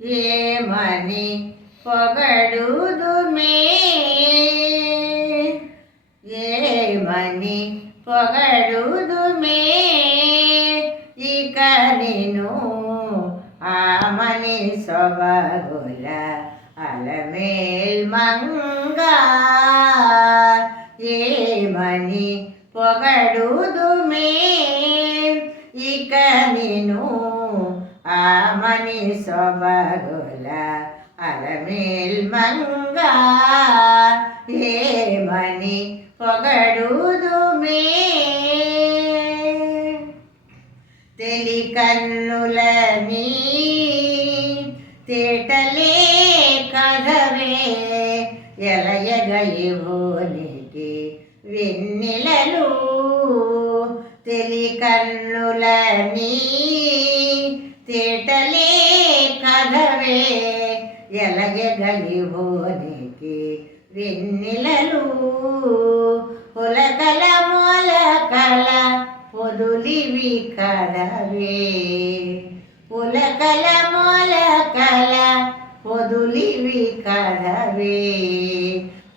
ఏమని పొగడుదుమే ఏమని పొగడుదుమే ఇక నిను ఆమని సొబగుల అలమేల్ మంగ ఏమని పొగడుదుమే ఇక నిను ఆమని సొబగుల అలమేల్ మంగ ఏమని పొగడుదుమే తెలి కన్నులని తేటలే కథవే ఎలయగయివోనికి వెన్నెలలు తెలి కన్నులని తేటలే కథవే ఎలయగయివోనికి వెన్నెలలు పులకల మొలకల పొదులివి కడవే పులకల మొలకల పొదులివి కడవే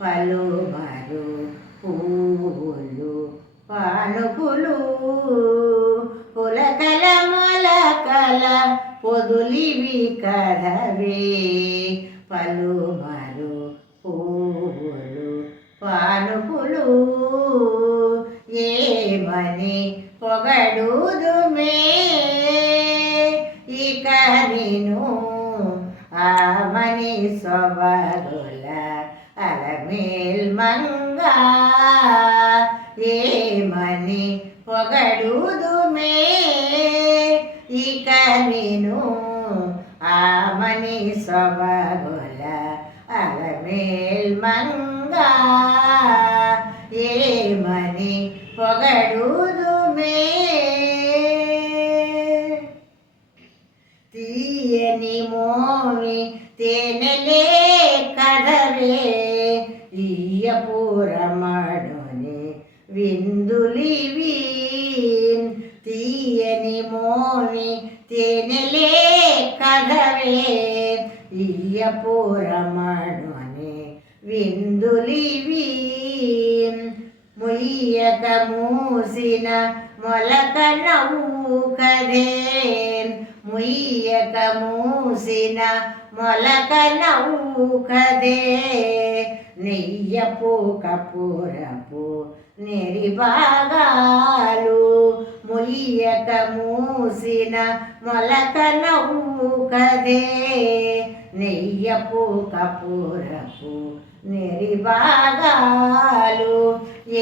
పలుమరు పువ్వులు పానుపులు పులకల మొలకల పొదులివి కడవే పలుమరు పువ్వులు పానుపులు ఏమని పొగడుదుమే ఇక నిను ఆమని సొబగుల అలమేల్ మంగ ఏమని పొగడుదుమే ఇక నిను ఆమని సొబగుల అలమేల్ మంగ ఏమని పొగడుదుమే తీయని మోమి తేనెలే కదవే ఇయ్యపురమణుని విందులివి తీయని మోమి తేనెలే కదవే ఇయ్యపురమణుని విందులివి ముయ్యక మూసిన మొలక నవ్వు కదే ముయ్యక మూసిన మొలక నవ్వు కదే నెయ్యపు కపూరపు నెరిబాగాలు ముయ్యక మూసిన మొలక నవ్వు కదే నెయ్యపు కపూరపు నెరిబాగాలు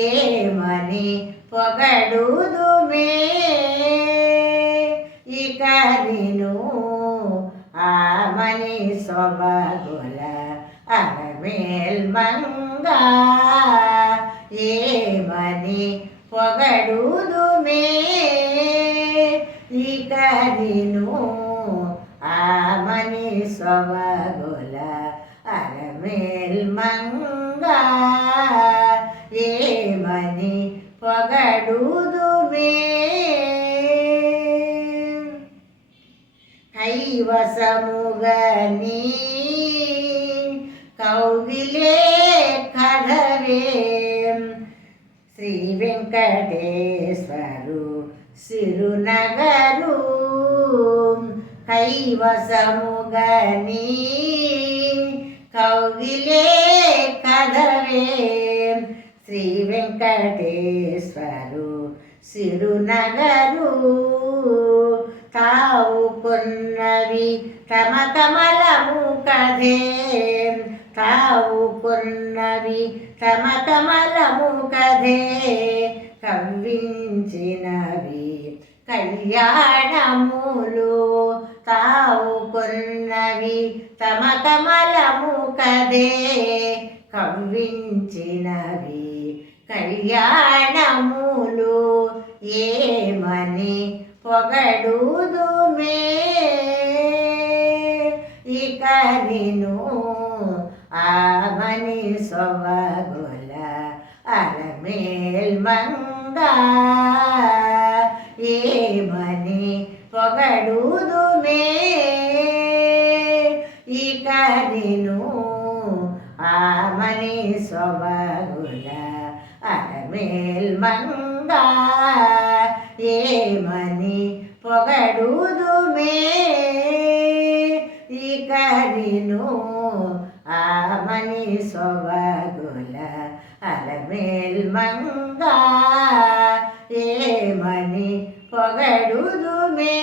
ఏమని పొగడుదుమే ఇక నిను ఆమని సొబగుల అలమేల్ మంగ ఏమని పొగడుదుమే ఇక నిను ఆమని సొబగుల అలమేల్ మంగ ఏమని పొగడుదుమే కైవసముగని కౌగిలే కధవే శ్రీ వెంకటేశ్వరు సిరునగరు కైవసముగని కౌగిలే కధవే శ్రీ వెంకటేశ్వరు సిరునగరు తావుకున్నవి తమ కమలము కథే తావుకున్నవి తమ కమలము కథే కవ్వించినవి కళ్యాణములు తావుకున్నవి తమ కమలము కథే కవ్వించినవి కళ్యాణములు ఏమని పొగడుదుమే ఇక నిను ఆమని సొబగుల అలమేల్ మంగ ఏమని పొగడుదుమే మని సొబగుల అరమేల్ మంగ ఏమని పొగడుదుమే ఇక నిను ఆమని సొబగుల అరమేల్ మంగ ఏమని పొగడుదుమే